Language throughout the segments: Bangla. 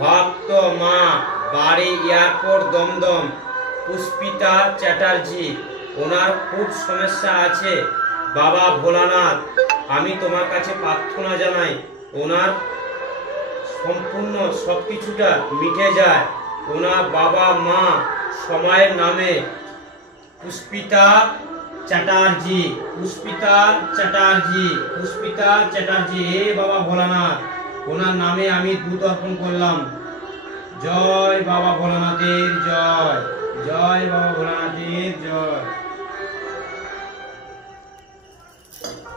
ভক্ত মা, বাড়ি এয়ারপোর্ট দমদম। পুষ্পিতা চ্যাটার্জি, ওনার খুব সমস্যা আছে। বাবা ভোলানাথ, আমি তোমার কাছে প্রার্থনা জানাই ওনার সম্পূর্ণ সবকিছুটা মিটে যায়। ওনার বাবা মা সময়ের নামে। পুষ্পিতা চ্যাটার্জি, পুষ্পিতা চ্যাটার্জি, পুষ্পিতা চ্যাটার্জি, হে বাবা ভোলানাথ, ওনার নামে আমি দুধ অর্পণ করলাম। জয় বাবা ভোলানাথের জয়, জয় বাবা ভোলানাথের জয়।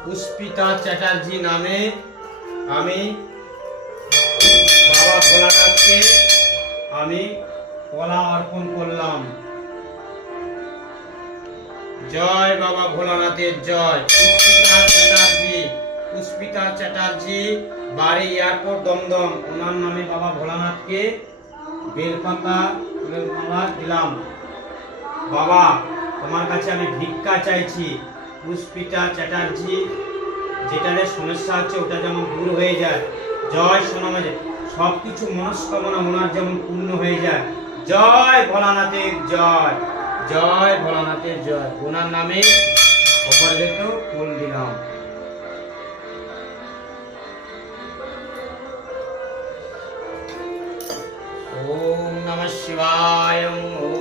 পুষ্পিতা চ্যাটার্জি নামে আমি বাবা ভোলানাথকে আমি কলা অর্পণ করলাম। জয় বাবা ভোলানাথের জয়। পুষ্পিতা চ্যাটার্জি, পুষ্পিতা চ্যাটার্জি, বাড়ি এয়ারপোর্ট দমদম, ওনার নামে বাবা ভোলানাথকে বেলপাতা ফুলের মালা দিলাম। বাবা তোমার কাছে আমি ভিক্ষা চাইছি। পুষ্পিতা চ্যাটার্জি যেটারে সমস্যা হচ্ছে ওটা যেমন দূর হয়ে যায়। জয় সোনামাঝে, সব কিছু মনস্কামনা ওনার যেমন পূর্ণ হয়ে যায়। জয় ভোলানাথের জয়, জয় ভোলানাথের জয়। ওনার নামে অপরাজিত ফুল দিলাম। ওম নমঃ শিবায়, ওম